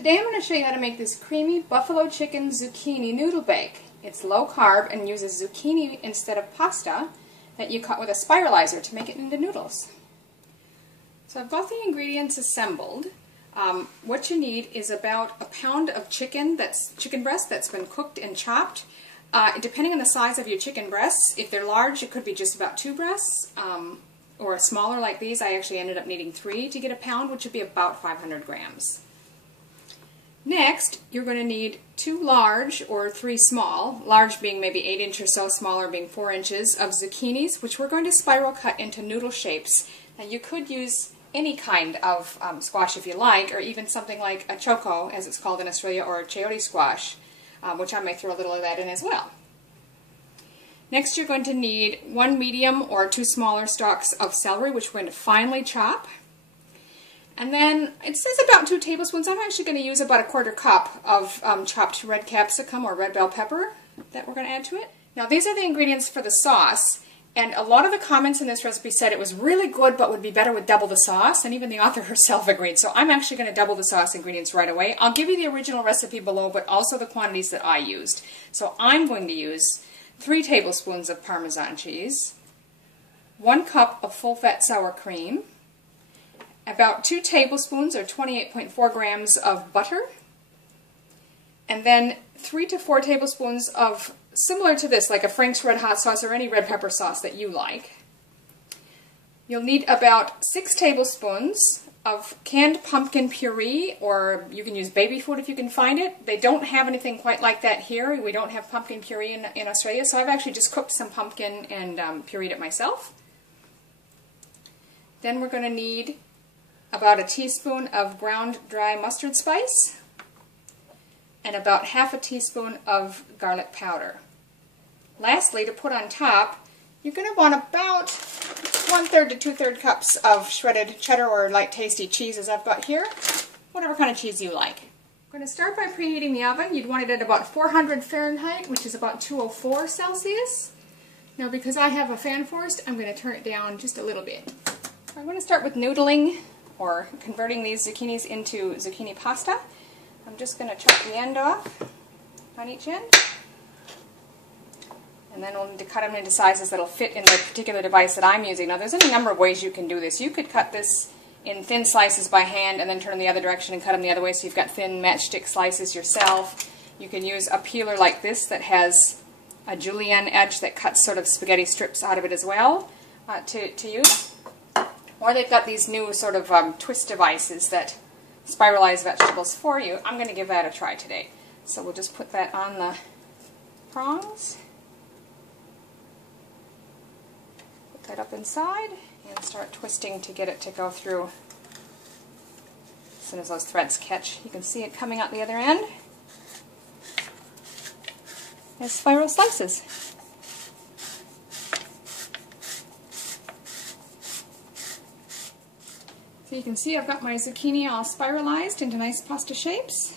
Today I'm going to show you how to make this creamy buffalo chicken zucchini noodle bake. It's low carb and uses zucchini instead of pasta that you cut with a spiralizer to make it into noodles. So I've got the ingredients assembled. What you need is about a pound of chicken breast that's been cooked and chopped. Depending on the size of your chicken breasts, if they're large it could be just about 2 breasts, or smaller like these. I actually ended up needing 3 to get a pound, which would be about 500 grams. Next, you're going to need 2 large or 3 small, large being maybe 8 inches or so, smaller being 4 inches, of zucchinis, which we're going to spiral cut into noodle shapes. Now you could use any kind of squash if you like, or even something like a choko, as it's called in Australia, or a chayote squash, which I may throw a little of that in as well. Next you're going to need 1 medium or 2 smaller stalks of celery, which we're going to finely chop. And then it says about 2 tablespoons. I'm actually going to use about a 1/4 cup of chopped red capsicum or red bell pepper that we're going to add to it. Now these are the ingredients for the sauce, and a lot of the comments in this recipe said it was really good but would be better with double the sauce, and even the author herself agreed. So I'm actually going to double the sauce ingredients right away. I'll give you the original recipe below, but also the quantities that I used. So I'm going to use 3 tablespoons of Parmesan cheese, 1 cup of full-fat sour cream, about 2 tablespoons or 28.4 grams of butter, and then 3 to 4 tablespoons of, similar to this, like a Frank's Red Hot sauce or any red pepper sauce that you like. You'll need about 6 tablespoons of canned pumpkin puree, or you can use baby food if you can find it. They don't have anything quite like that here. We don't have pumpkin puree in Australia, so I've actually just cooked some pumpkin and pureed it myself. Then we're going to need about a teaspoon of ground dry mustard spice, and about half a teaspoon of garlic powder. Lastly, to put on top, you're going to want about 1/3 to 2/3 cups of shredded cheddar or light tasty cheese, as I've got here, whatever kind of cheese you like. I'm going to start by preheating the oven. You'd want it at about 400 Fahrenheit, which is about 204 Celsius. Now because I have a fan forced, I'm going to turn it down just a little bit. I'm going to start with noodling, or converting these zucchinis into zucchini pasta. I'm just going to chop the end off on each end. And then we'll need to cut them into sizes that'll fit in the particular device that I'm using. Now there's any number of ways you can do this. You could cut this in thin slices by hand and then turn them the other direction and cut them the other way, so you've got thin matchstick slices yourself. You can use a peeler like this that has a julienne edge that cuts sort of spaghetti strips out of it as well to use. Or they've got these new sort of twist devices that spiralize vegetables for you. I'm going to give that a try today. So we'll just put that on the prongs. Put that up inside and start twisting to get it to go through as soon as those threads catch. You can see it coming out the other end as spiral slices. So you can see I've got my zucchini all spiralized into nice pasta shapes.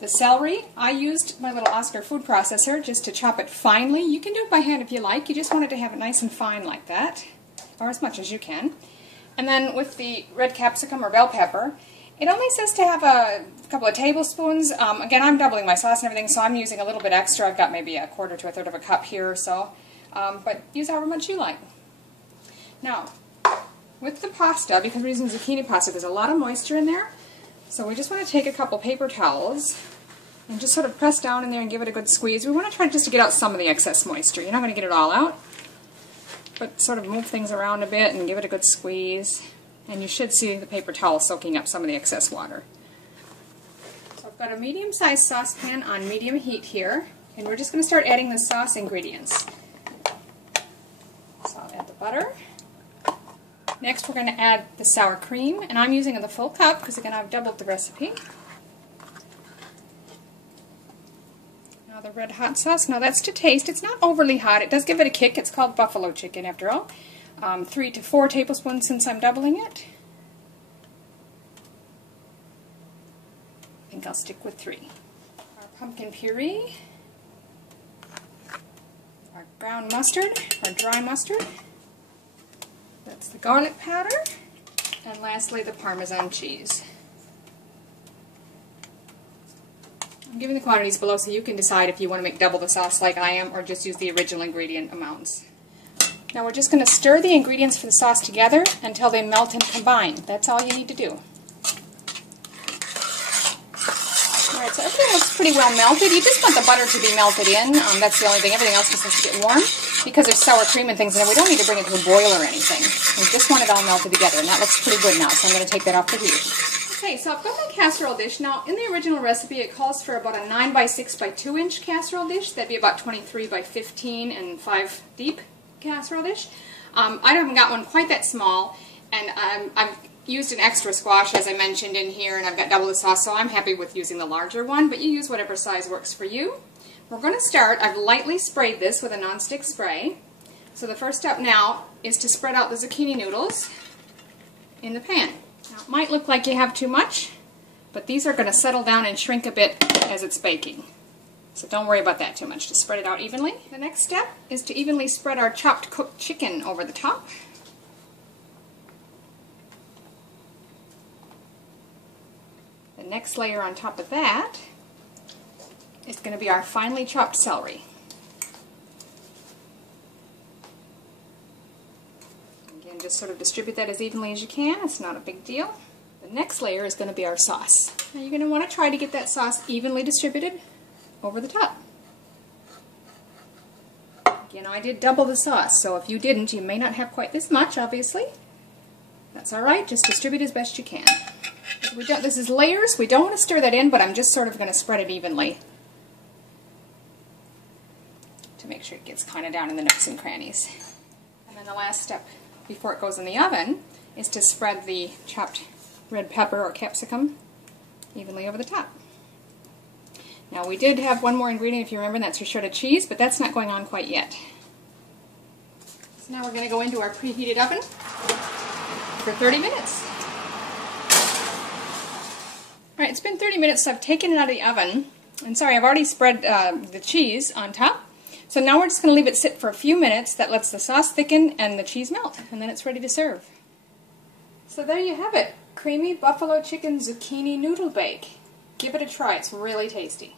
The celery, I used my little Oscar food processor just to chop it finely. You can do it by hand if you like. You just want it to have it nice and fine like that, or as much as you can. And then with the red capsicum or bell pepper, it only says to have a couple of tablespoons. Again, I'm doubling my sauce and everything, so I'm using a little bit extra. I've got maybe a 1/4 to 1/3 of a cup here or so, but use however much you like. Now, with the pasta, because we're using zucchini pasta, there's a lot of moisture in there, so we just want to take a couple paper towels and just sort of press down in there and give it a good squeeze. We want to try just to get out some of the excess moisture. You're not going to get it all out, but sort of move things around a bit and give it a good squeeze, and you should see the paper towel soaking up some of the excess water. So I've got a medium-sized saucepan on medium heat here, and we're just going to start adding the sauce ingredients. So I'll add the butter. Next we're going to add the sour cream, and I'm using the full cup because again I've doubled the recipe. Now the red hot sauce, now that's to taste. It's not overly hot, it does give it a kick. It's called buffalo chicken after all. 3 to 4 tablespoons since I'm doubling it. I think I'll stick with 3. Our pumpkin puree, our brown mustard, or dry mustard. That's the garlic powder, and lastly the Parmesan cheese. I'm giving the quantities below so you can decide if you want to make double the sauce like I am or just use the original ingredient amounts. Now we're just going to stir the ingredients for the sauce together until they melt and combine. That's all you need to do. Alright, so everything looks pretty well melted. You just want the butter to be melted in. That's the only thing. Everything else just has to get warm because there's sour cream and things in there. We don't need to bring it to a boil or anything. We just want it all melted together, and that looks pretty good now, so I'm going to take that off the heat. Okay, so I've got my casserole dish. Now, in the original recipe, it calls for about a 9 by 6 by 2 inch casserole dish. That'd be about 23 by 15 and 5 deep casserole dish. I haven't got one quite that small, and I've used an extra squash, as I mentioned in here, and I've got double the sauce, so I'm happy with using the larger one, but you use whatever size works for you. We're going to start, I've lightly sprayed this with a nonstick spray. So the first step now is to spread out the zucchini noodles in the pan. Now, it might look like you have too much, but these are going to settle down and shrink a bit as it's baking. So don't worry about that too much. Just spread it out evenly. The next step is to evenly spread our chopped cooked chicken over the top. The next layer on top of that is going to be our finely chopped celery. Again, just sort of distribute that as evenly as you can. It's not a big deal. The next layer is going to be our sauce. Now you're going to want to try to get that sauce evenly distributed over the top. You know, I did double the sauce, so if you didn't, you may not have quite this much, obviously. That's alright, just distribute as best you can. This is layers, we don't want to stir that in, but I'm just sort of going to spread it evenly to make sure it gets kind of down in the nooks and crannies. And then the last step before it goes in the oven is to spread the chopped red pepper or capsicum evenly over the top. Now we did have one more ingredient, if you remember, and that's shredded cheese, but that's not going on quite yet. So now we're going to go into our preheated oven for 30 minutes. Alright, it's been 30 minutes, so I've taken it out of the oven. And sorry, I've already spread the cheese on top. So now we're just going to leave it sit for a few minutes. That lets the sauce thicken and the cheese melt, and then it's ready to serve. So there you have it, creamy buffalo chicken zucchini noodle bake. Give it a try, it's really tasty.